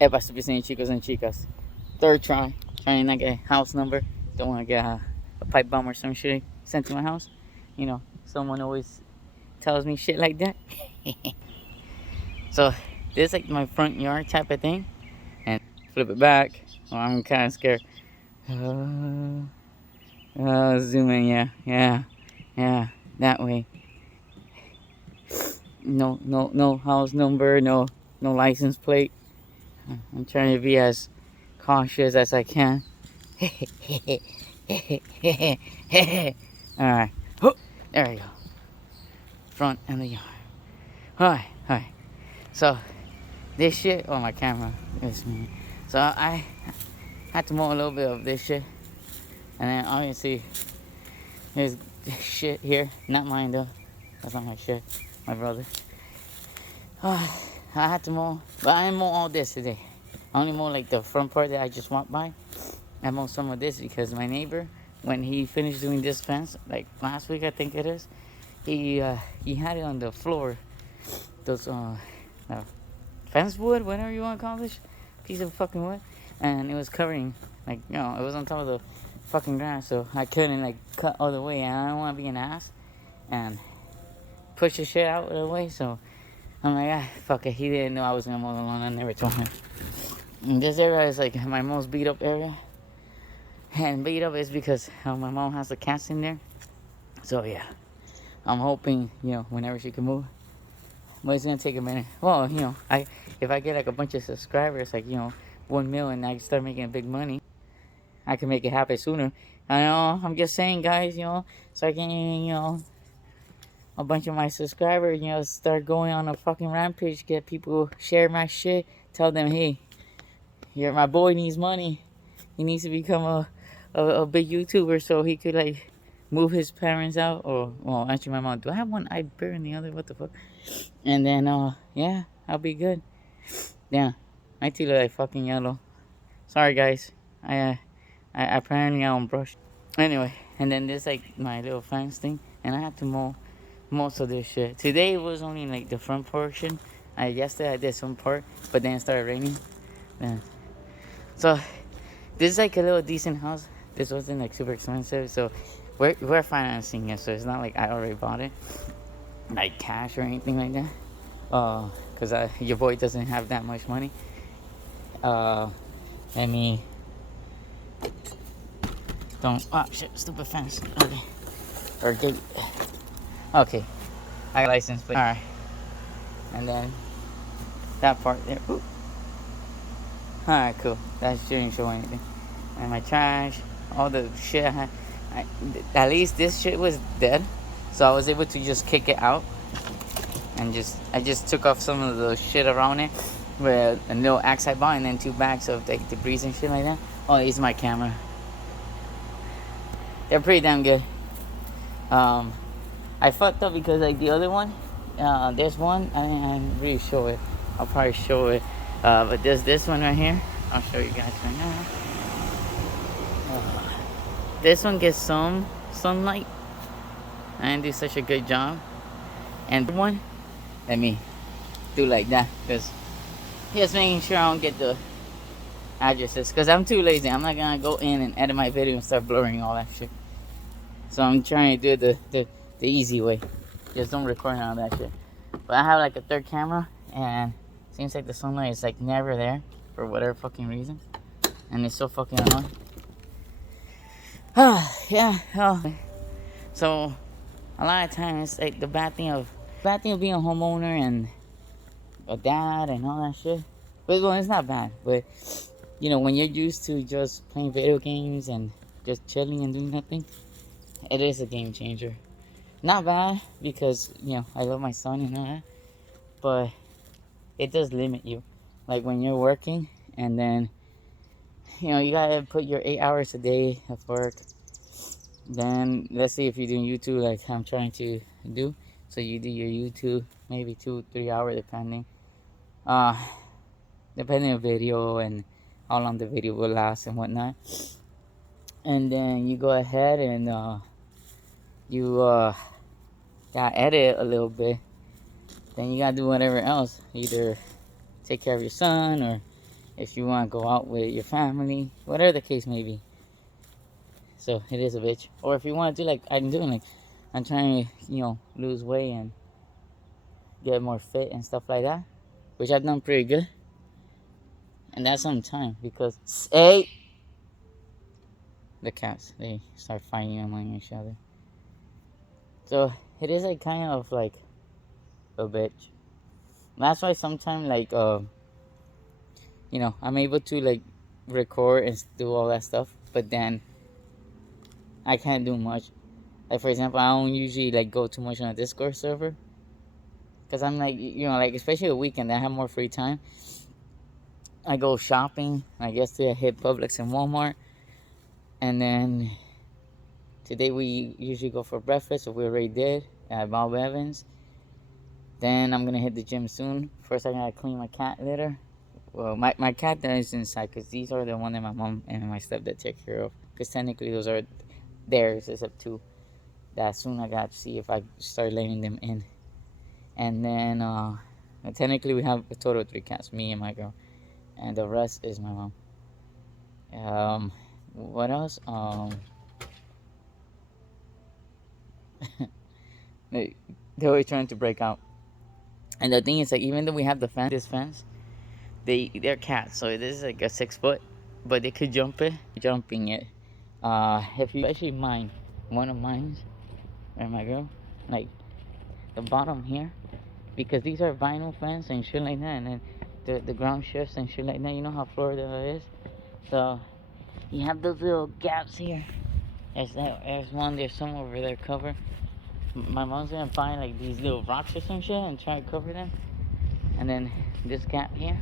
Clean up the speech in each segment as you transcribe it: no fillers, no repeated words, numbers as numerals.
Epa, estoy saying chicos and chicas. Third try, trying to get a house number. Don't want to get a pipe bomb or some shit sent to my house. You know, someone always tells me shit like that. So this is like my front yard type of thing. And flip it back. Well, I'm kind of scared. Zoom in, yeah, that way. No house number, no license plate. I'm trying to be as cautious as I can. Alright. There we go. Front and the yard. Alright. So, this shit, oh, my camera is me. So, I had to mow a little bit of this shit. And then, obviously, there's shit here. Not mine, though. That's not my shit. My brother. I had to mow. But I didn't mow all this today. I only mow, like, the front part that I just walked by. I mowed some of this because my neighbor, when he finished doing this fence, like last week I think it is, he had it on the floor, those fence wood, whatever you want to call this, piece of fucking wood, and it was covering, like, you know, it was on top of the fucking grass, so I couldn't like cut all the way, and I don't want to be an ass and push the shit out of the way, so I'm like, fuck it, he didn't know I was gonna mow the lawn, I never told him. And this area is like my most beat up area. And beat up is because my mom has the cats in there. So yeah, I'm hoping, you know, whenever she can move. But it's gonna take a minute. Well, you know, if I get like a bunch of subscribers, like, you know, 1 million, I can start making big money. I can make it happen sooner. I know, I'm just saying, guys, you know, so I can, you know, a bunch of my subscribers, you know, start going on a fucking rampage, get people share my shit, tell them, hey, my boy needs money. He needs to become a big YouTuber so he could like move his parents out. Or, well, actually, my mom. Do I have one eye better than the other? What the fuck? And then yeah, I'll be good. Yeah, my teeth look like fucking yellow. Sorry, guys. I apparently I don't brush. Anyway, and then there's like my little fence thing, and I had to mow most of this shit. Today it was only like the front portion. Yesterday I did some part, but then it started raining. Then so this is like a little decent house. This wasn't like super expensive, so we're financing it, so it's not like I already bought it, like cash or anything like that. Cause your boy doesn't have that much money. Let me don't. Oh shit! Stupid fence. Okay. Or gate. Okay. I got license plate. All right. And then that part there. Ooh. All right, cool. That shouldn't show anything. And my trash, all the shit I had. At least this shit was dead, so I was able to just kick it out, and I just took off some of the shit around it with a little axe I bought, and then 2 bags of like debris and shit like that. Oh, here's my camera. They're pretty damn good. I fucked up because like the other one, there's one I'm really sure it. I'll probably show it, but there's this one right here. I'll show you guys right now. This one gets some sunlight. I didn't do such a good job. And the one, let me do like that, because just making sure I don't get the addresses, because I'm too lazy. I'm not gonna go in and edit my video and start blurring all that shit. So I'm trying to do the easy way. Just don't record all that shit. But I have like a third camera, and it seems like the sunlight is like never there for whatever fucking reason, and it's so fucking annoying. Yeah. So a lot of times, like the bad thing of being a homeowner and a dad and all that shit. But well, it's not bad. But you know, when you're used to just playing video games and just chilling and doing nothing, it is a game changer. Not bad because, you know, I love my son and all that, but it does limit you. Like when you're working and then, you know, you gotta put your 8 hours a day of work. Then let's say if you're doing YouTube like I'm trying to do, so you do your YouTube maybe 2-3 hours depending on video and how long the video will last and whatnot. And then you go ahead and you edit a little bit. Then you gotta do whatever else, either take care of your son, or if you want to go out with your family, whatever the case may be. So it is a bitch. Or if you want to do like I'm doing, like I'm trying to, lose weight and get more fit and stuff like that, which I've done pretty good. And that's on time because hey, the cats, they start fighting among each other. So it is like kind of like a bitch. That's why sometimes like I'm able to like record and do all that stuff, but then I can't do much. Like for example, I don't usually like go too much on a Discord server because I'm like like especially a weekend I have more free time. I go shopping. Like yesterday I hit Publix and Walmart, and then today we usually go for breakfast, so we already did at Bob Evans. Then I'm gonna hit the gym soon. First I gotta clean my cat litter. Well, my cat that is inside because these are the one that my mom and my stepdad take care of. Because technically those are theirs except two. That soon I got to see if I start letting them in. And then technically we have a total of 3 cats, me and my girl, and the rest is my mom. What else? They're always trying to break out. And the thing is, like, even though we have this fence, they're cats, so this is like a 6 foot, but they could jumping it. If you actually mine, one of mine, and my girl, like the bottom here, because these are vinyl fence and shit like that, and then the ground shifts and shit like that. You know how Florida is, so you have those little gaps here. There's one. There's some over there cover. My mom's gonna find like these little rocks or some shit and try to cover them. And then this gap here.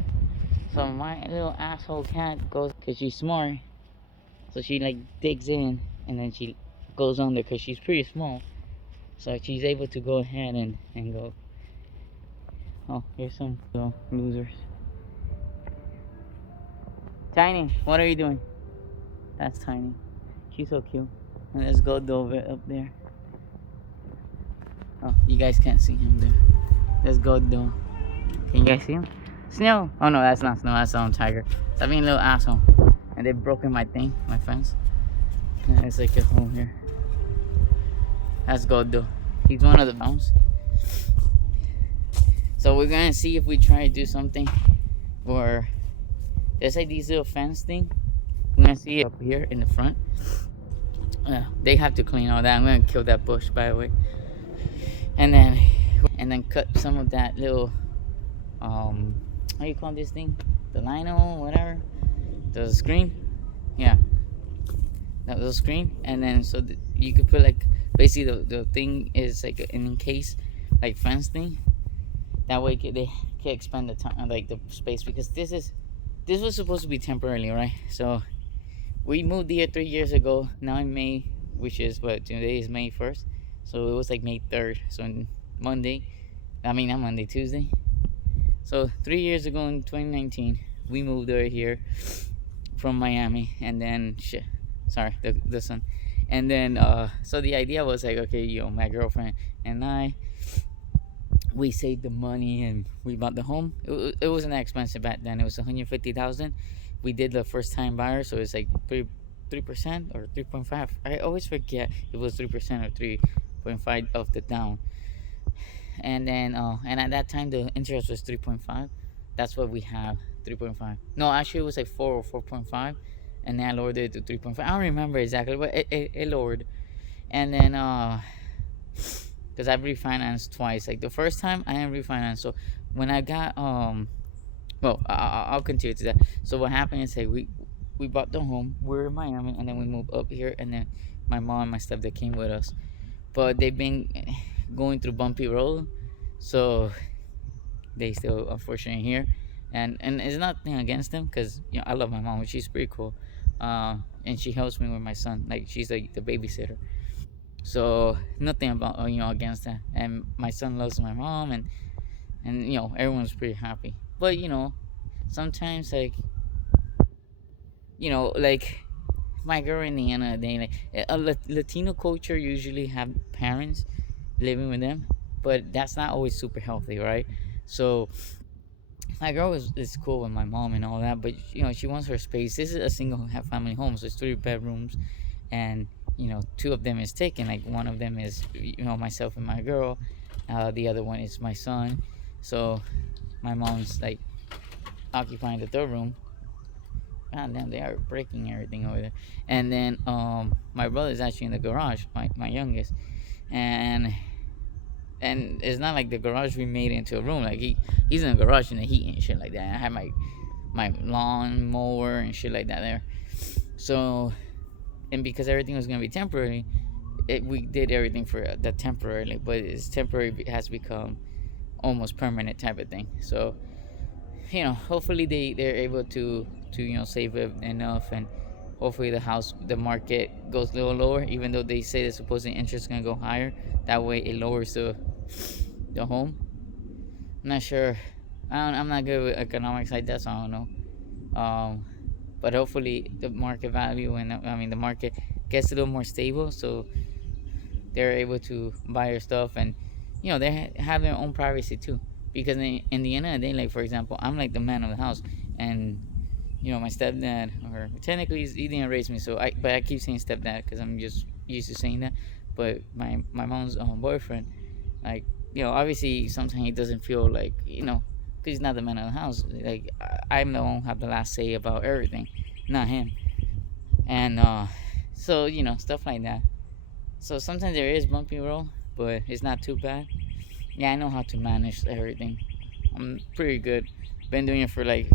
So my little asshole cat goes, cause she's smart. So she like digs in and then she goes under cause she's pretty small. So she's able to go ahead and go. Oh, here's some little losers. Tiny, what are you doing? That's Tiny. She's so cute. And there's Godove up there. Oh, you guys can't see him there. There's Godove. Can you guys see him? Snow! Oh no, that's not Snow, that's our own tiger. Stop being a little asshole. And they've broken my thing, my fence. And it's like a hole here. That's Godove. He's one of the bounce. So we're gonna see if we try to do something for there's like these little fence thing. I'm gonna see it up here in the front. They have to clean all that. I'm gonna kill that bush, by the way. And then cut some of that little how you call this thing? The lino, whatever. The screen. Yeah. That little screen. And then so you could put like basically the thing is like an encased like fence thing. That way they can expand the time, like the space, because this was supposed to be temporarily, right? So we moved here 3 years ago. Now in May, which is what today is May 1st. So it was like May 3rd. So Tuesday. So 3 years ago in 2019, we moved over here from Miami, and then the sun, and then so the idea was like, okay, my girlfriend and I, we saved the money and we bought the home. It wasn't that expensive back then. It was 150,000. We did the first time buyer, so it's like 3% or 3.5. I always forget it was 3% or 3.5 of the down. And then and at that time the interest was 3.5. That's what we have, 3.5. No, actually it was like 4 or 4.5, and then I lowered it to 3.5. I don't remember exactly, but it lowered. And then because I've refinanced twice. Like the first time I didn't refinance. So when I got well, I'll continue to that. So what happened is, like, we bought the home. We're in Miami, and then we moved up here, and then my mom and my stepdad came with us. But they've been going through bumpy road, so they still unfortunately here. And it's nothing against them, because I love my mom. She's pretty cool, and she helps me with my son. Like, she's like the babysitter. So nothing about against that. And my son loves my mom, and everyone's pretty happy. But sometimes, like, like my girl, in the end of the day, like a Latino culture usually have parents living with them, but that's not always super healthy, right? So my girl is cool with my mom and all that, but she wants her space. This is a single family home, so it's 3 bedrooms, and two of them is taken. Like one of them is myself and my girl, the other one is my son. So my mom's like occupying the third room. God damn, they are breaking everything over there. And then my brother's actually in the garage, my youngest, and it's not like the garage we made into a room. Like he's in the garage in the heat and shit like that. And I have my lawn mower and shit like that there. So, and because everything was gonna be temporary, we did everything for the temporarily, but it's temporary has become almost permanent type of thing. So, hopefully they're able to save it enough, and hopefully the market goes a little lower, even though they say the supposed interest is gonna go higher. That way it lowers the home. I'm not sure. I'm not good with economics like that, so I don't know. But hopefully the market value and the market gets a little more stable, so they're able to buy your stuff, and they have their own privacy too. Because in the end of the day, like for example, I'm like the man of the house, and my stepdad, or technically he didn't raise me, so I keep saying stepdad because I'm just used to saying that. But my mom's boyfriend, like obviously sometimes he doesn't feel like because he's not the man of the house. Like I'm the one who have the last say about everything, not him. And so stuff like that. So sometimes there is bumpy road, but it's not too bad. Yeah, I know how to manage everything. I'm pretty good. Been doing it for like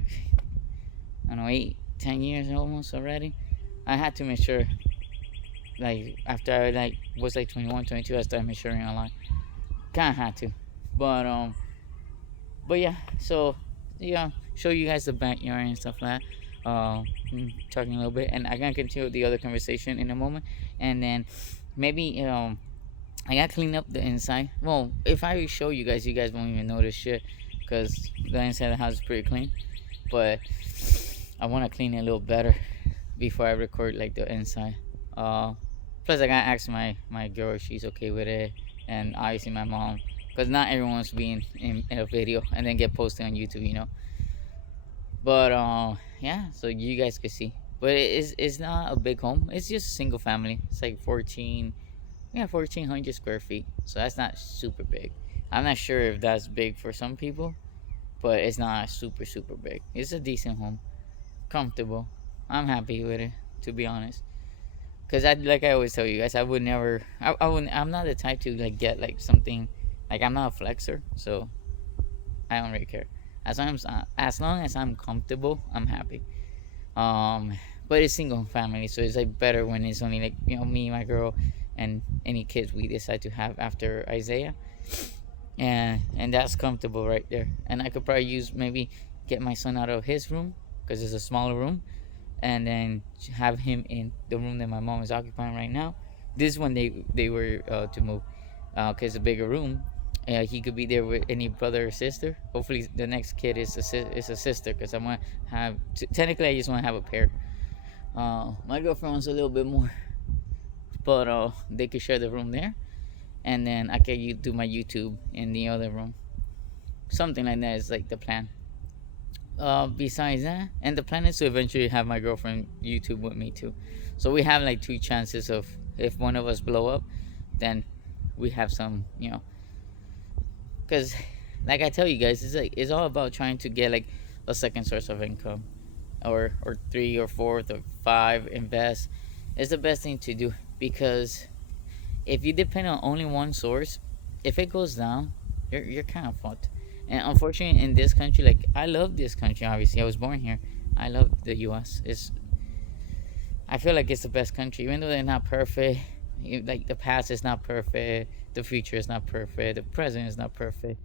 I don't know 8-10 years almost already. I had to make sure, like after I was like 21, 22, I started maturing a lot. Kind of had to, but but yeah. So show you guys the backyard and stuff like that. Talking a little bit, and I gotta continue the other conversation in a moment, and then maybe I gotta clean up the inside. Well, if I show you guys won't even notice shit, cause the inside of the house is pretty clean. But I want to clean it a little better before I record like the inside. Uh, Plus I gotta ask my girl if she's okay with it, and obviously my mom, cause not everyone wants to be in a video and then get posted on YouTube. But yeah, so you guys can see. But it's not a big home. It's just a single family. It's like 1,400 square feet. So that's not super big. I'm not sure if that's big for some people, but it's not super big. It's a decent home, comfortable. I'm happy with it, to be honest. Cause like I always tell you guys, I would never. I wouldn't. I'm not the type to like get like something. Like I'm not a flexer, so I don't really care. As long as I'm comfortable, I'm happy. But it's single family, so it's like better when it's only like me, my girl, and any kids we decide to have after Isaiah, and that's comfortable right there. And I could probably use maybe get my son out of his room because it's a smaller room, and then have him in the room that my mom is occupying right now. This one they were to move, because it's a bigger room. He could be there with any brother or sister. Hopefully, the next kid is a sister, because I want to have. Technically, I just want to have a pair. My girlfriend wants a little bit more, but they could share the room there, and then I can do my YouTube in the other room. Something like that is like the plan. Besides that, and the plan is to eventually have my girlfriend YouTube with me too. So we have like two chances of, if one of us blow up, then we have some, because like I tell you guys, it's all about trying to get like a second source of income, or three or fourth or five. Invest. It's the best thing to do, because if you depend on only one source, if it goes down, you're kind of fucked. And unfortunately, in this country, like I love this country. Obviously, I was born here. I love the U.S. I feel like it's the best country, even though they're not perfect. Like the past is not perfect, the future is not perfect, the present is not perfect,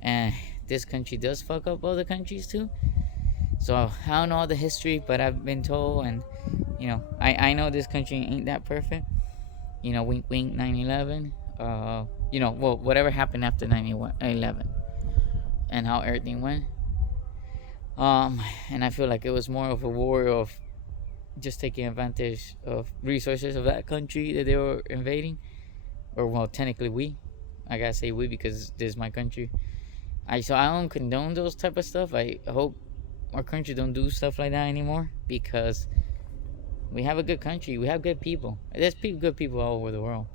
and this country does fuck up other countries too. So I don't know all the history, but I've been told, and I know this country ain't that perfect. Wink wink, 9/11. Well, whatever happened after 9/11 and how everything went. And I feel like it was more of a war of just taking advantage of resources of that country that they were invading. Or well, technically I gotta say we, because this is my country. I don't condone those type of stuff. I hope our country don't do stuff like that anymore, because we have a good country. We have good people. There's good people all over the world.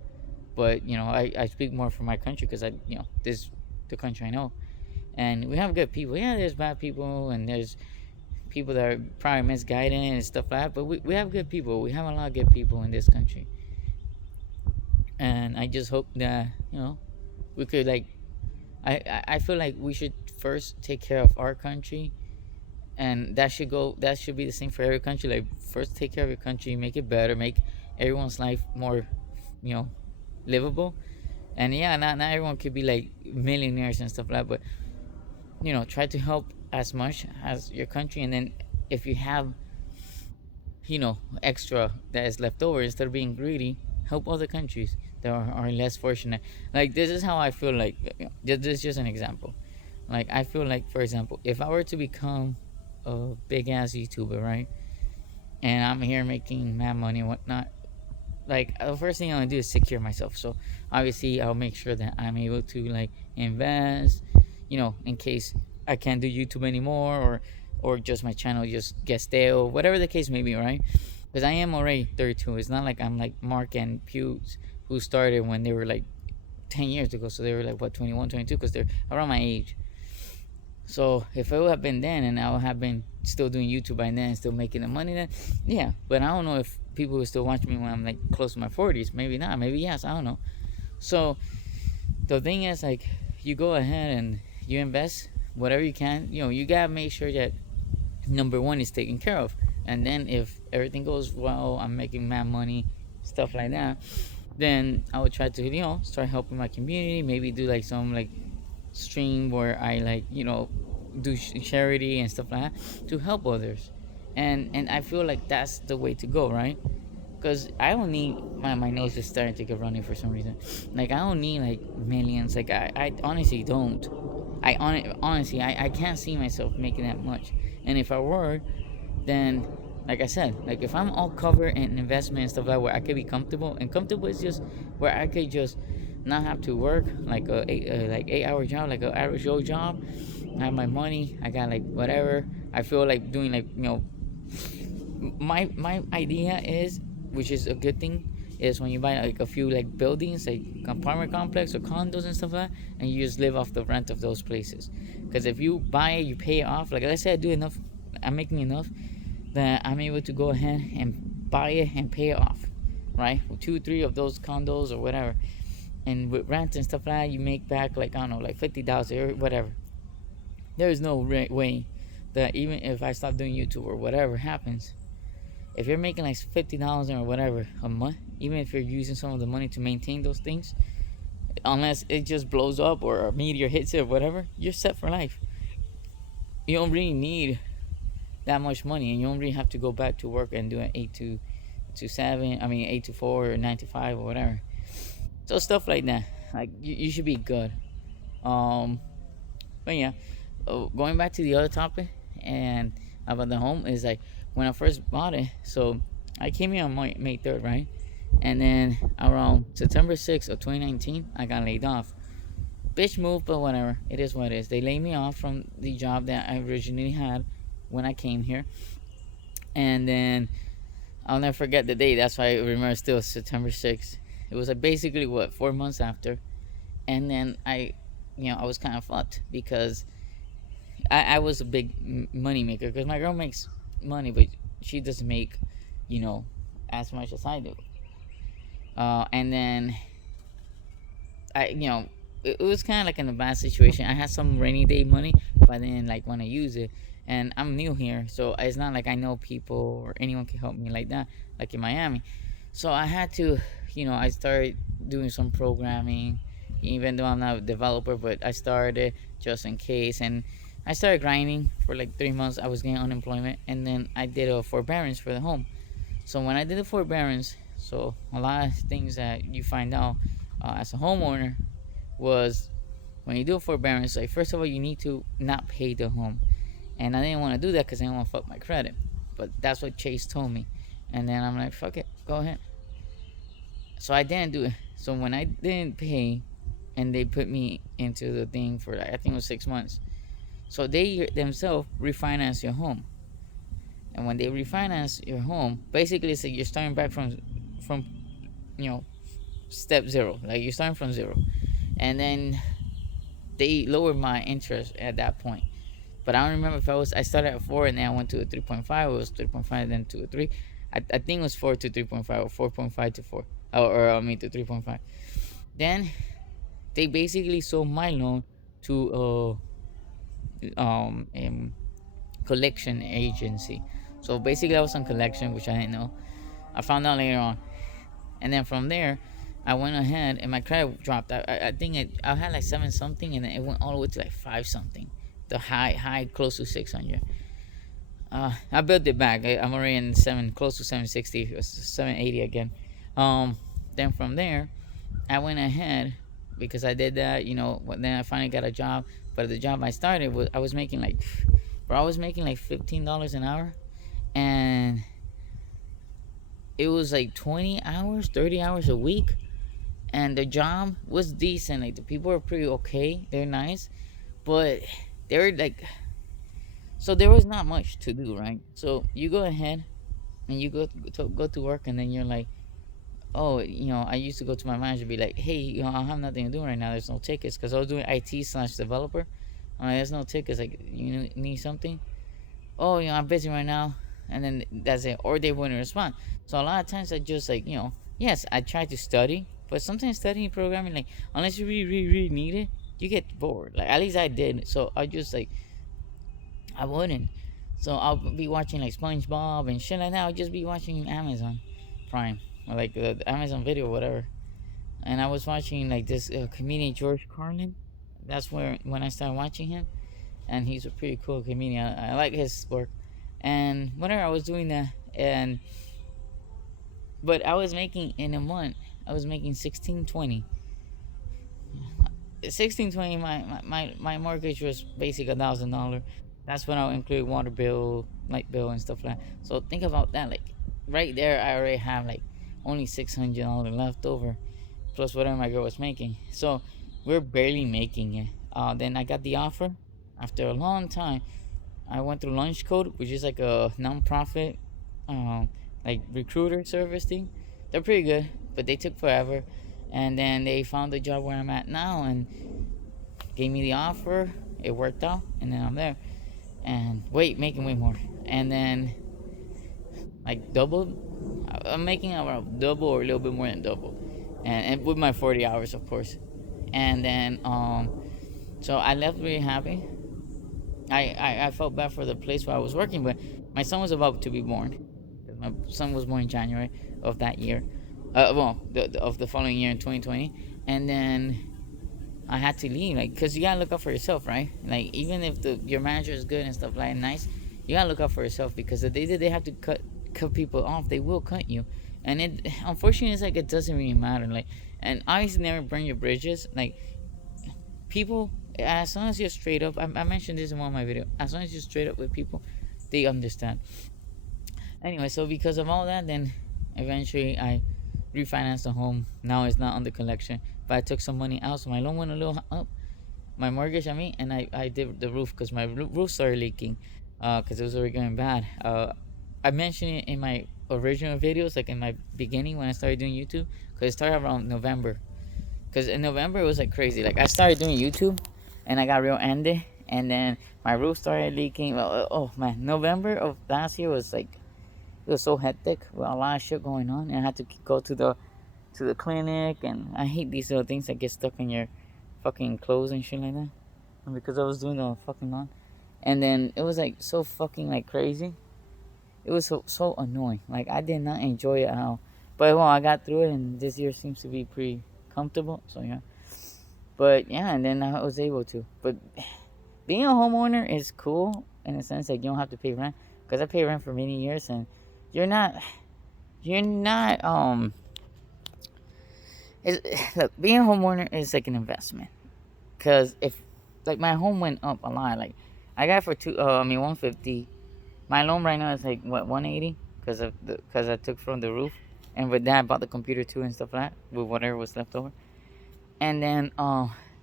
But I speak more for my country, because this the country I know, and we have good people. Yeah, there's bad people, and there's people that are probably misguided and stuff like that. But we have good people. We have a lot of good people in this country, and I just hope that we could like. I feel like we should first take care of our country, and that should be the same for every country. Like, first take care of your country, make it better, make everyone's life more you know livable. And yeah, not everyone could be like millionaires and stuff like that, but try to help as much as your country. And then if you have extra that is left over, instead of being greedy, help other countries that are less fortunate. Like, this is how I feel. Like, this is just an example. Like, I feel like, for example, if I were to become a big ass YouTuber, right, and I'm here making mad money and whatnot, like, the first thing I want to do is secure myself. So obviously I'll make sure that I'm able to like invest, in case I can't do YouTube anymore, or just my channel just gets stale, whatever the case may be, right? Because I am already 32. It's not like I'm like Mark and Pew's, who started when they were like 10 years ago. So they were like, what, 21, 22, because they're around my age. So if it would have been then, and I would have been still doing YouTube by then, still making the money then, yeah. But I don't know if people will still watch me when I'm like close to my 40s. Maybe not. Maybe yes. I don't know. So the thing is, like, you go ahead and you invest whatever you can. You gotta make sure that number one is taken care of, and then if everything goes well, I'm making mad money, stuff like that. Then I would try to start helping my community. Maybe do like some like stream where I like do charity and stuff like that to help others, and I feel like that's the way to go, right? Because I don't need my nose is starting to get running for some reason. Like, I don't need like millions. Like, I honestly don't. Honestly, I can't see myself making that much. And if I were, then like I said, like, if I'm all covered in investment and stuff like that, where I could be comfortable, and comfortable is just where I could just not have to work like a 8 hour job, like a average Joe job. I have my money. I got like whatever. I feel like doing, like, my idea is, which is a good thing, is when you buy like a few like buildings, like apartment complex or condos and stuff like that, and you just live off the rent of those places. Because if you buy it, you pay it off. Like, let's say I do enough, I'm making enough that I'm able to go ahead and buy it and pay it off, right? 2 3 of those condos or whatever. And with rent and stuff like that, you make back like, I don't know, like $50 or whatever. There is no way that even if I stop doing YouTube or whatever happens, if you're making like $50 or whatever a month, even if you're using some of the money to maintain those things, unless it just blows up or a meteor hits it or whatever, you're set for life. You don't really need that much money, and you don't really have to go back to work and do an 8 to 7. I mean, 8 to 4 or 9 to 5 or whatever. So stuff like that, like, you should be good. Um, but yeah, going back to the other topic and about the home, is like, when I first bought it. So I came here on May 3rd, right? And then around September 6th of 2019, I got laid off. Bitch move, but whatever. It is what it is. They laid me off from the job that I originally had when I came here. And then I'll never forget the date. That's why I remember still, September 6th. It was like basically, 4 months after. And then I was kind of fucked, because I was a big money maker, because my girl makes money, but she doesn't make as much as I do. And then it was kind of like in a bad situation. I had some rainy day money, but I didn't like want to use it, and I'm new here, so it's not like I know people or anyone can help me like that, like in Miami. So I had to, I started doing some programming, even though I'm not a developer, but I started just in case. And I started grinding for like 3 months. I was getting unemployment, and then I did a forbearance for the home. So when I did the forbearance, so a lot of things that you find out as a homeowner was, when you do a forbearance, like, first of all, you need to not pay the home. And I didn't want to do that because I didn't want to fuck my credit. But that's what Chase told me. And then I'm like, fuck it, go ahead. So I didn't do it. So when I didn't pay, and they put me into the thing for like, I think it was 6 months. So they themselves refinance your home, and when they refinance your home, basically it's like you're starting back from you know step zero, like you're starting from zero, and then they lowered my interest at that point. But I don't remember if I started at 4 and then I went to a 3.5. It was 3.5 then to a 3. I think it was 4 to 3.5 or 4.5 to 4. Or I mean to 3.5. Then they basically sold my loan to collection agency. So basically I was on collection, which I didn't know. I found out later on. And then from there, I went ahead and my credit dropped. I think I had like 7 something, and then it went all the way to like 5 something. The high close to 600. I built it back. I'm already in close to 760, 780 again. Um, then from there, I went ahead because I did that. Then I finally got a job. But the job I started was I was making like, bro, I was making like $15 an hour, and it was like 20 hours, 30 hours a week, and the job was decent. Like the people were pretty okay. They're nice, but they were like, so there was not much to do, right? So you go ahead and you go to work, and then you're like, oh, I used to go to my manager and be like, hey, I have nothing to do right now. There's no tickets because I was doing IT/developer. I'm like, there's no tickets. Like, you need something? Oh, I'm busy right now, and then that's it. Or they wouldn't respond. So a lot of times I just like, yes, I try to study, but sometimes studying programming, like, unless you really, really, really need it, you get bored. Like, at least I did. So I just like, I wouldn't. So I'll be watching like SpongeBob and shit like that. I'll just be watching Amazon Prime or like the Amazon Video, whatever. And I was watching like this comedian George Carlin. That's where when I started watching him, and he's a pretty cool comedian. I like his work, and whenever I was doing that, but I was making in a month, I was making 1620. 1620. My mortgage was basically $1,000. That's when I'll include water bill, light bill, and stuff like that. So think about that. Like right there, I already have like only $600 left over, plus whatever my girl was making. So we're barely making it. Then I got the offer after a long time. I went through Lunch Code, which is like a non-profit, like recruiter service thing. They're pretty good, but they took forever. And then they found the job where I'm at now and gave me the offer. It worked out, and then I'm there. And making way more. And then like double. I'm making around double or a little bit more than double, and with my 40 hours, of course. And then so I left really happy. I felt bad for the place where I was working, but my son was about to be born. My son was born in January of that year. Of the following year in 2020, and then I had to leave, like, cause you gotta look out for yourself, right? Like, even if your manager is good and stuff like nice, you gotta look out for yourself because the day that they have to cut people off, they will cut you, and it unfortunately it's like it doesn't really matter, like, and obviously never burn your bridges, like people. As long as you're straight up, I mentioned this in one of my videos. As long as you're straight up with people, they understand. Anyway, so because of all that, then eventually I refinanced the home. Now it's not under collection, but I took some money out, so my loan went a little up. My mortgage, I mean, and I did the roof because my roof started leaking, because it was already going bad. I mentioned it in my original videos, like in my beginning when I started doing YouTube, because it started around November. Because in November it was like crazy. Like I started doing YouTube, and I got real ended, and then my roof started leaking. Oh man, November of last year was like it was so hectic with a lot of shit going on, and I had to go to the clinic, and I hate these little things that get stuck in your fucking clothes and shit like that. And because I was doing the fucking lawn, and then it was like so fucking like crazy. It was so annoying. Like I did not enjoy it at all. But well, I got through it, and this year seems to be pretty comfortable. So yeah. But yeah, and then I was able to. But being a homeowner is cool in a sense that you don't have to pay rent. Because I paid rent for many years, and you're not you're not look, being a homeowner is like an investment. Because if like my home went up a lot, like I got it for 150. My loan right now is like what 180 because I took from the roof, and with that I bought the computer too and stuff like that with whatever was left over. And then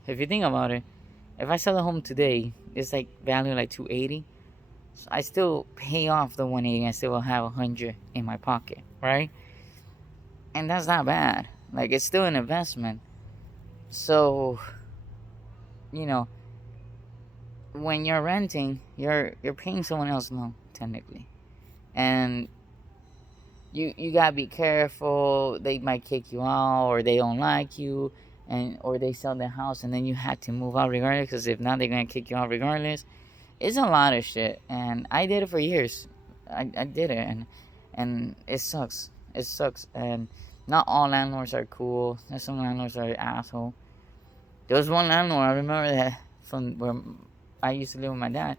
if you think about it, if I sell a home today, it's like value like 280. So I still pay off the 180. I still will have 100 in my pocket, right? And that's not bad. Like, it's still an investment. So, you know, when you're renting, you're paying someone else loan technically, and you gotta be careful. They might kick you out, or they don't like you, and or they sell their house, and then you have to move out regardless. Because if not, they're gonna kick you out regardless. It's a lot of shit, and I did it for years. I did it, and it sucks. It sucks, and not all landlords are cool. There's some landlords that are asshole. There was one landlord I remember that from where I used to live with my dad.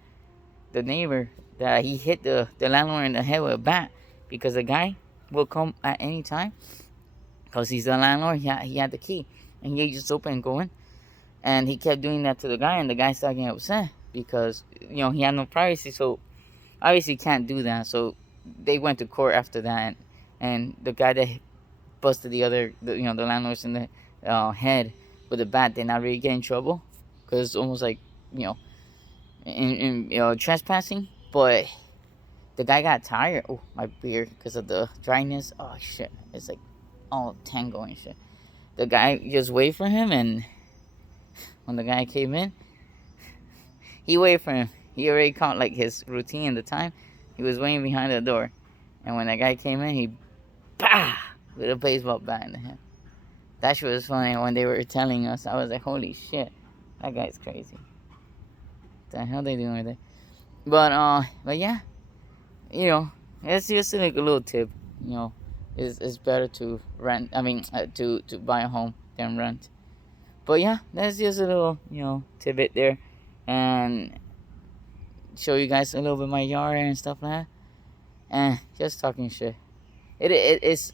The neighbor that he hit the landlord in the head with a bat because the guy will come at any time because he's the landlord. He had the key and he just open and go in, and he kept doing that to the guy, and the guy started getting upset because he had no privacy. So obviously can't do that. So they went to court after that, and the guy that busted the landlords in the head with a bat did not really get in trouble because it's almost like in trespassing. But the guy got tired. Oh, my beard, because of the dryness. Oh shit, it's like all tango and shit. The guy just waited for him, and when the guy came in, he waited for him. He already caught like his routine at the time. He was waiting behind the door, and when that guy came in, he bah with a baseball bat in the hand. That shit was funny. When they were telling us, I was like, holy shit, that guy's crazy. What the hell they doing with it? But yeah, it's just like a little tip. It's better to rent. I mean, to buy a home than rent. But yeah, that's just a little tidbit there, and show you guys a little bit of my yard and stuff like that, and just talking shit. It's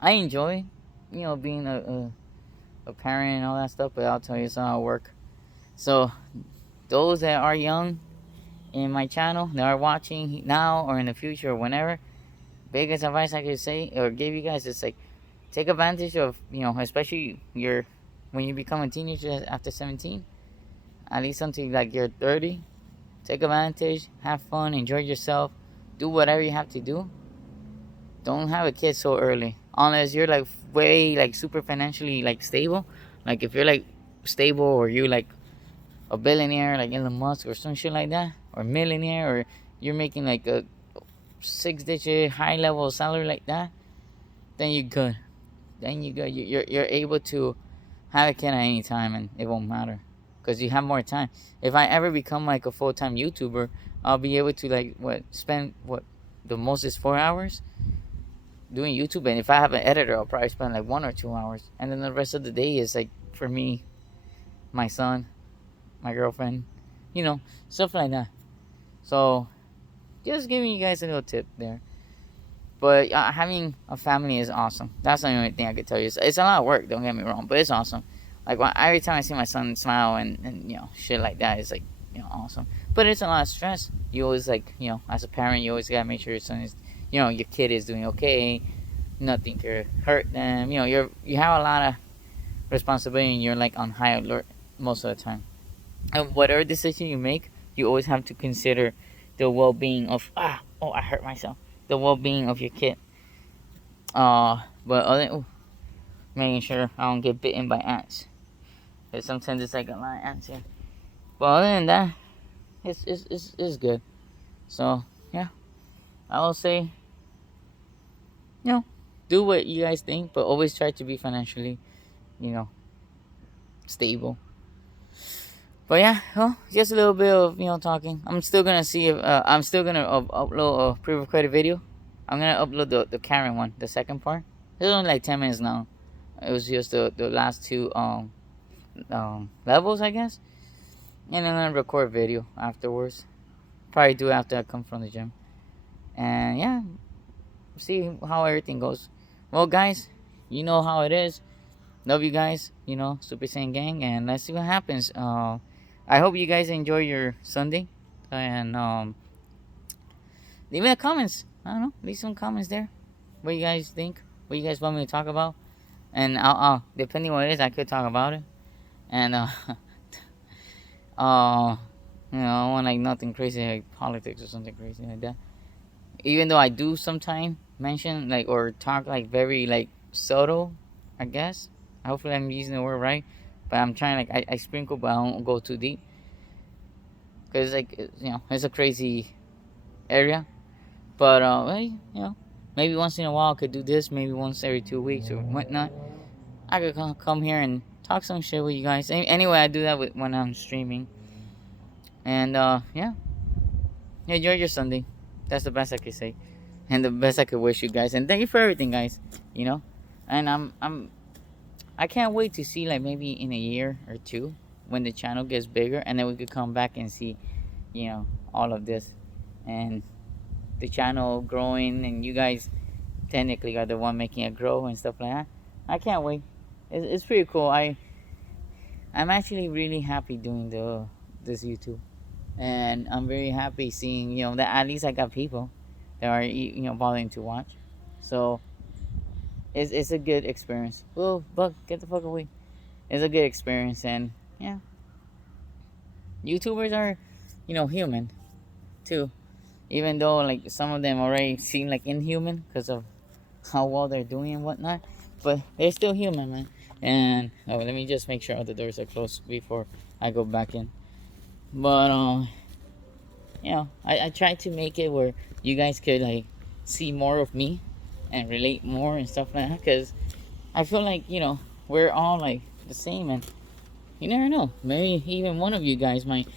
I enjoy being a parent and all that stuff, but I'll tell you, it's not how it work. So those that are young in my channel, that are watching now or in the future or whenever, biggest advice I could say or give you guys is like, take advantage of especially when you become a teenager after 17, at least until like you're 30. Take advantage, have fun, enjoy yourself, do whatever you have to do. Don't have a kid so early unless you're like way like super financially like stable. Like if you're like stable, or you like a billionaire like Elon Musk or some shit like that, or millionaire, or you're making like a 6-digit high level salary like that, then you're good. You're able to have a kid at any time, and it won't matter because you have more time. If I ever become like a full-time YouTuber, I'll be able to like spend the most is 4 hours doing YouTube, and if I have an editor, I'll probably spend like 1 or 2 hours, and then the rest of the day is like for me, my son, my girlfriend, stuff like that. So just giving you guys a little tip there. But having a family is awesome. That's the only thing I could tell you. It's a lot of work, don't get me wrong, but it's awesome. Like every time I see my son smile and shit like that, it's like awesome. But it's a lot of stress. You always like as a parent, you always gotta make sure your son is your kid is doing okay. Nothing could hurt them. You have a lot of responsibility, and you're like on high alert most of the time. And whatever decision you make, you always have to consider the well-being of I hurt myself. The well-being of your kid. But making sure I don't get bitten by ants. Because sometimes it's like a lot of ants here. But other than that, it's good. So yeah, I will say, do what you guys think, but always try to be financially, stable. But yeah, just a little bit of talking. I'm still gonna see if I'm still gonna upload a pre-recorded video. I'm gonna upload the Karen one, the second part. It's only like 10 minutes long. It was just the last two levels, I guess. And I'm gonna record video afterwards. Probably do it after I come from the gym. And yeah, see how everything goes. Well, guys, you know how it is. Love you guys, Super Saiyan Gang, and let's see what happens. I hope you guys enjoy your Sunday, and leave me the comments. I don't know, leave some comments there. What you guys think? What you guys want me to talk about? and I'll depending what it is, I could talk about it. And uh, I want like nothing crazy like politics or something crazy like that. Even though I do sometimes mention like or talk like very like subtle, I guess. Hopefully I'm using the word right, but I'm trying like I sprinkle, but I don't go too deep because like it's a crazy area. But well, maybe once in a while I could do this. Maybe once every 2 weeks or whatnot. I could come here and talk some shit with you guys. Anyway, I do that when I'm streaming. And yeah, enjoy your Sunday. That's the best I could say, and the best I could wish you guys. And thank you for everything, guys. You know, and I can't wait to see like maybe in a year or two when the channel gets bigger, and then we could come back and see, all of this, and the channel growing, and you guys technically are the one making it grow and stuff like that. I can't wait. It's pretty cool. I'm actually really happy doing this YouTube, and I'm very happy seeing that at least I got people that are bothering to watch. So it's a good experience. Whoa, Buck, get the fuck away! It's a good experience, and yeah, YouTubers are human too. Even though like some of them already seem like inhuman because of how well they're doing and whatnot, but they're still human, man. And let me just make sure all the doors are closed before I go back in. But I try to make it where you guys could like see more of me and relate more and stuff like that, because I feel like we're all like the same, and you never know, maybe even one of you guys might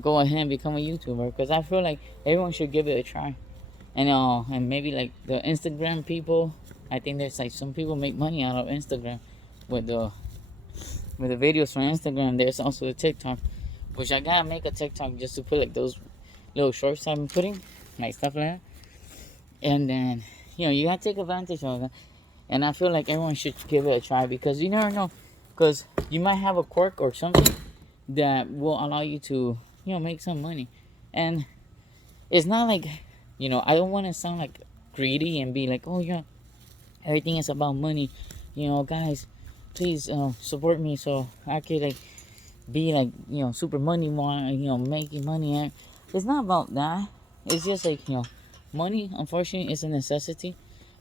go ahead and become a YouTuber, because I feel like everyone should give it a try. And maybe like the Instagram people, I think there's like some people make money out of Instagram with the videos from Instagram. There's also the TikTok, which I gotta make a TikTok just to put like those little shorts I've been putting, like stuff like that. And then you gotta take advantage of it. And I feel like everyone should give it a try, because you never know, because you might have a quirk or something that will allow you to make some money. And it's not like I don't want to sound like greedy and be like, oh yeah, everything is about money, guys, please support me so I could like be like super money making money. And it's not about that. It's just like money unfortunately is a necessity,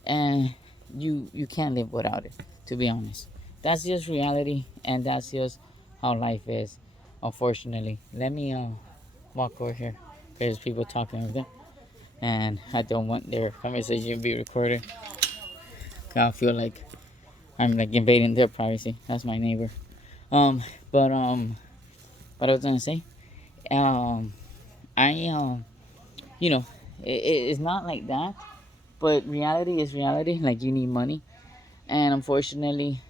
and you can't live without it, to be honest. That's just reality, and that's just how life is, unfortunately. Let me walk over here. There's people talking over there, and I don't want their conversation to be recorded. I feel like I'm like invading their privacy. That's my neighbor. But what I was gonna say, um, I you know, it's not like that. But reality is reality. Like you need money, and unfortunately,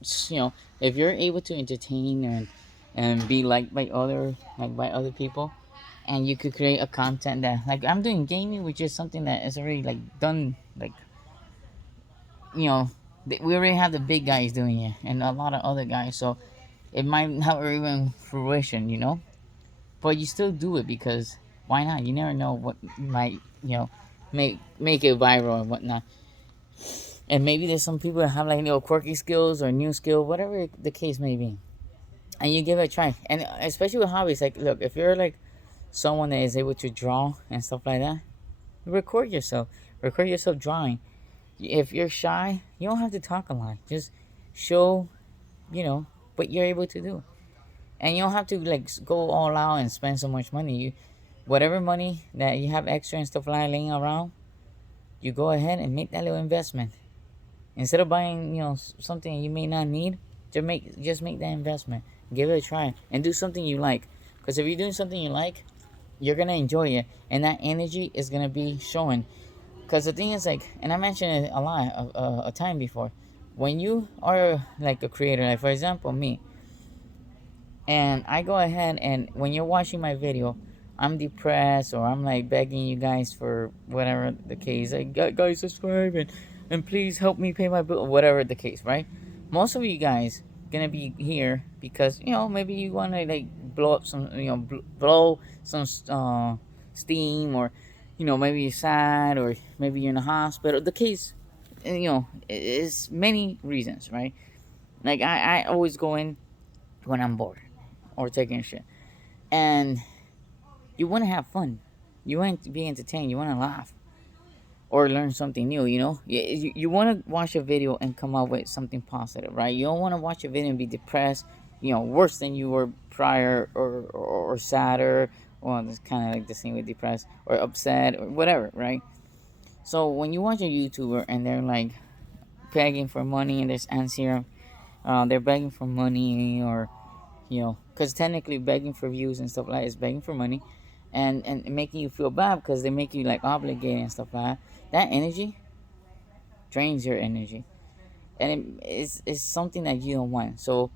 if you're able to entertain and be liked by other people, and you could create a content that like I'm doing gaming, which is something that is already like done, like you know we already have the big guys doing it and a lot of other guys, so it might not even fruition, but you still do it because why not? You never know what might make it viral and whatnot. And maybe there's some people that have like quirky skills or new skill, whatever the case may be, and you give it a try. And especially with hobbies, like look, if you're like someone that is able to draw and stuff like that, record yourself drawing. If you're shy, you don't have to talk a lot, just show what you're able to do, and you don't have to like go all out and spend so much money. Whatever money that you have extra and stuff like laying around, you go ahead and make that little investment. Instead of buying something you may not need, just make that investment. Give it a try and do something you like, because if you're doing something you like, you're gonna enjoy it, and that energy is gonna be showing. Because the thing is, like, and I mentioned it a lot, a time before, when you are like a creator, like for example me, and I go ahead and when you're watching my video, I'm depressed or I'm like begging you guys for whatever the case, like guys subscribe and please help me pay my bill, whatever the case, right? Most of you guys gonna be here because maybe you want to like blow up some blow some steam, or maybe you're sad, or maybe you're in a hospital, the case it's many reasons, right? Like I always go in when I'm bored or taking a shit, and you want to have fun, you want to be entertained, you want to laugh or learn something new. You want to watch a video and come up with something positive, right? You don't want to watch a video and be depressed, worse than you were prior, or sadder. Well, it's kind of like the same with depressed or upset or whatever, right? So when you watch a YouTuber and they're like begging for money, and there's ants here, they're begging for money, or because technically begging for views and stuff like that is begging for money, and making you feel bad because they make you like obligated and stuff like that. That energy drains your energy, and it's something that you don't want. So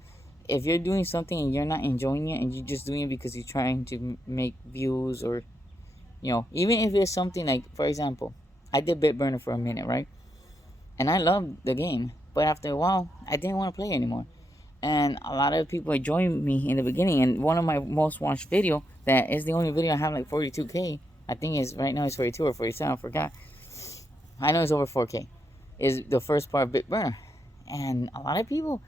if you're doing something and you're not enjoying it, and you're just doing it because you're trying to make views, or even if it's something like, for example, I did Bitburner for a minute, right? And I loved the game, but after a while I didn't want to play anymore. And a lot of people joined me in the beginning, and one of my most watched video, that is the only video I have like 42k, I think is right now, it's 42 or 47, I forgot. I know it's over 4k, is the first part of Bitburner. And a lot of people,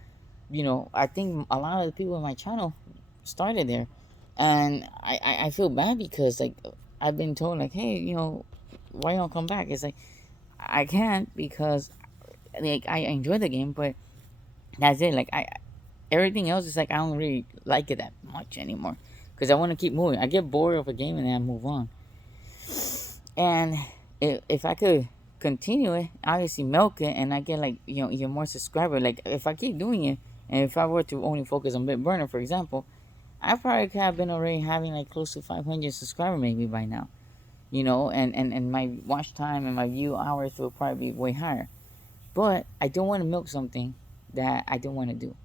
I think a lot of the people in my channel started there. And I feel bad because like I've been told like, hey, why you don't come back? It's like I can't, because like I enjoy the game, but that's it. Like everything else is like I don't really like it that much anymore, because I want to keep moving. I get bored of a game and then I move on. And if I could continue it, obviously milk it, and I get like even more subscriber. Like if I keep doing it, and if I were to only focus on Bitburner, for example, I probably could have been already having like close to 500 subscribers maybe by now. And my watch time and my view hours will probably be way higher. But I don't want to milk something that I don't want to do.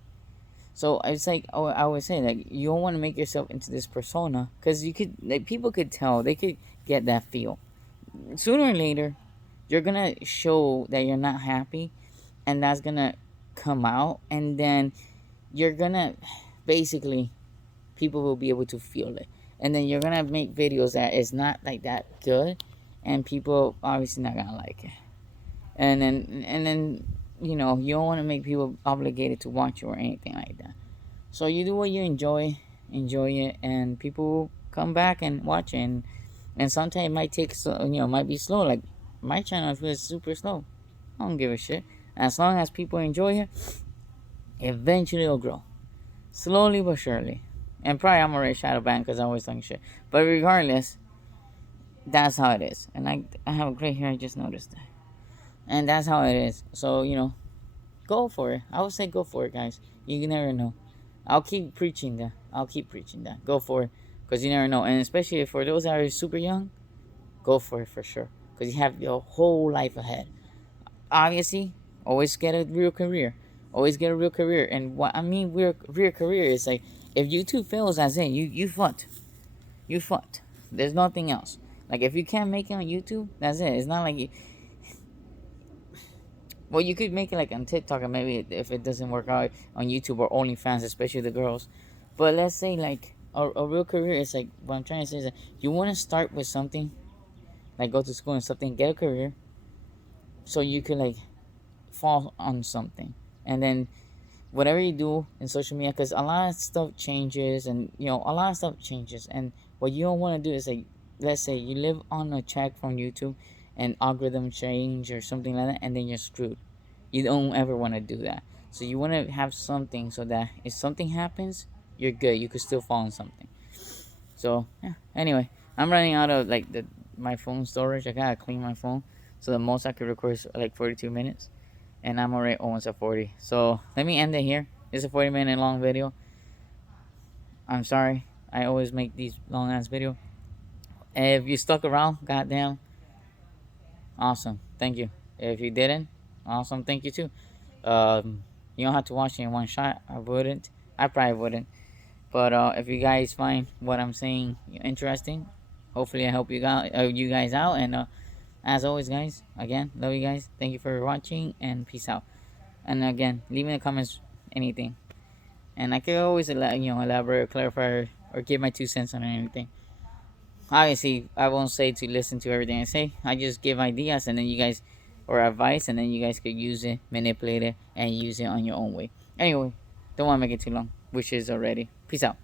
So it's like, oh, I would say, like, you don't want to make yourself into this persona, because you could, like, people could tell, they could get that feel. Sooner or later, you're gonna show that you're not happy, and that's gonna come out, and then you're gonna basically, people will be able to feel it, and then you're gonna make videos that is not like that good, and people obviously not gonna like it, and then you don't want to make people obligated to watch you or anything like that. So you do what you enjoy it, and people will come back and watch it. And sometimes it might take, might be slow. Like my channel is super slow. I don't give a shit. As long as people enjoy it, eventually it'll grow, slowly but surely. And probably I'm already shadow banned because I always talking shit. But regardless, that's how it is. And I have a gray hair. I just noticed that. And that's how it is. So go for it. I would say go for it, guys. You never know. I'll keep preaching that. Go for it, because you never know. And especially for those that are super young, go for it for sure, because you have your whole life ahead. Obviously, always get a real career. And what I mean real career is like, if YouTube fails, that's it. You fucked. You fucked. There's nothing else. Like if you can't make it on YouTube, that's it. It's not like you. Well, you could make it like on TikTok, and maybe if it doesn't work out on YouTube or OnlyFans, especially the girls. But let's say like a real career is like, what I'm trying to say is that you want to start with something, like go to school and something, get a career, so you can like fall on something, and then whatever you do in social media, because a lot of stuff changes, and and what you don't want to do is like, let's say you live on a check from YouTube, and algorithm change or something like that, and then you're screwed. You don't ever want to do that. So you want to have something so that if something happens, you're good. You could still fall on something. So yeah. Anyway, I'm running out of like my phone storage. I gotta clean my phone. So the most I could record is like 42 minutes, and I'm already almost at 40. So let me end it here. It's a 40-minute long video. I'm sorry. I always make these long ass video. If you stuck around, goddamn, awesome. Thank you. If you didn't, awesome. Thank you too. You don't have to watch it in one shot. I wouldn't. I probably wouldn't. But if you guys find what I'm saying interesting, hopefully I help you guys out. And as always, guys, again, love you guys. Thank you for watching, and peace out. And again, leave in the comments anything, and I can always elaborate or clarify, or give my 2 cents on anything. Obviously, I won't say to listen to everything I say. I just give ideas, and then you guys or advice, and then you guys could use it, manipulate it, and use it on your own way. Anyway, don't want to make it too long. Wishes already. Peace out.